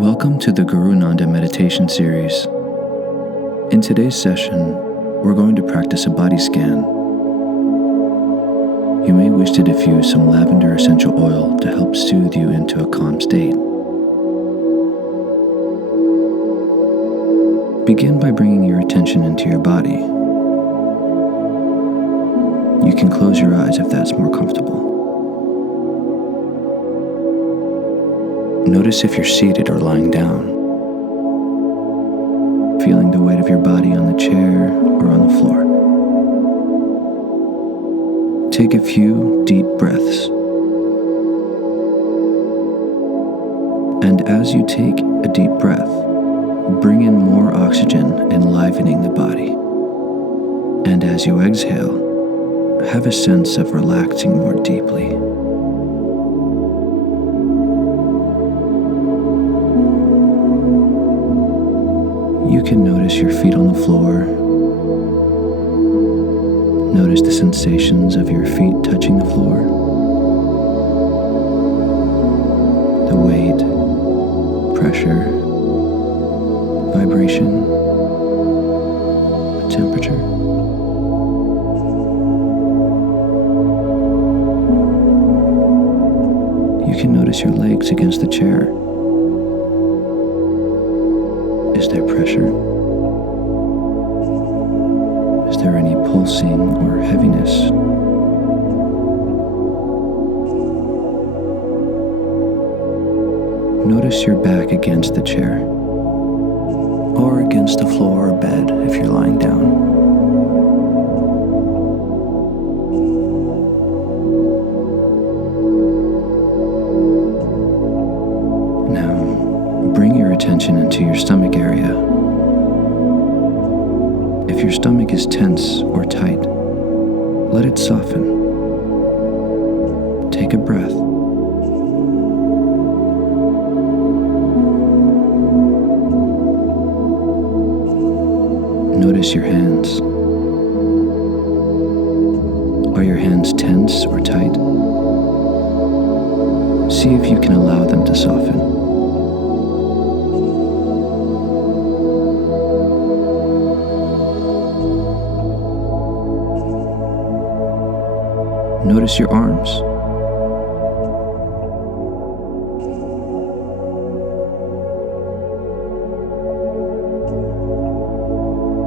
Welcome to the GuruNanda meditation series. In today's session, we're going to practice a body scan. You may wish to diffuse some lavender essential oil to help soothe you into a calm state. Begin by bringing your attention into your body. You can close your eyes if that's more comfortable. Notice if you're seated or lying down, feeling the weight of your body on the chair or on the floor. Take a few deep breaths. And as you take a deep breath, bring in more oxygen, enlivening the body. And as you exhale, have a sense of relaxing more deeply. You can notice your feet on the floor. Notice the sensations of your feet touching the floor. The weight, pressure, vibration, temperature. You can notice your legs against the chair. Is there pressure? Is there any pulsing or heaviness? Notice your back against the chair, or against the floor or bed if you're lying down. Bring your attention into your stomach area. If your stomach is tense or tight, let it soften. Take a breath. Notice your hands. Are your hands tense or tight? See if you can allow them to soften. Notice your arms.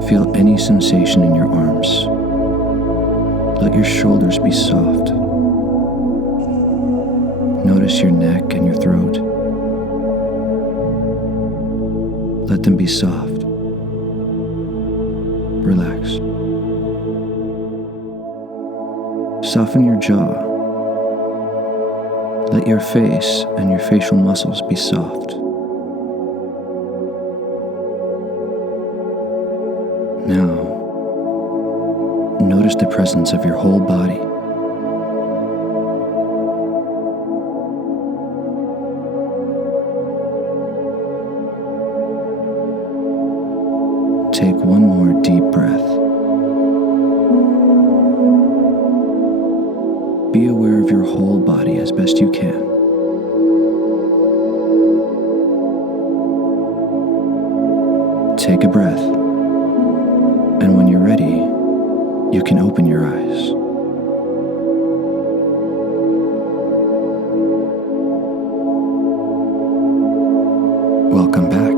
Feel any sensation in your arms. Let your shoulders be soft. Notice your neck and your throat. Let them be soft. Relax. Soften your jaw. Let your face and your facial muscles be soft. Now, notice the presence of your whole body. Take one more deep breath. Be aware of your whole body as best you can. Take a breath, and when you're ready, you can open your eyes. Welcome back.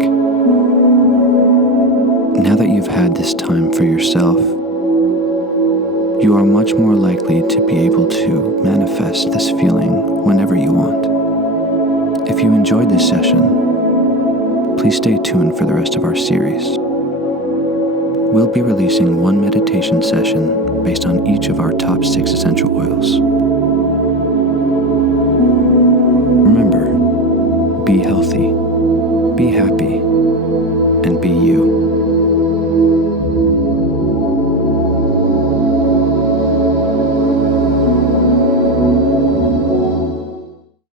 Now that you've had this time for yourself, you are much more likely to be able to manifest this feeling whenever you want. If you enjoyed this session, please stay tuned for the rest of our series. We'll be releasing one meditation session based on each of our top 6 essential oils. Remember, be healthy, be happy, and be you.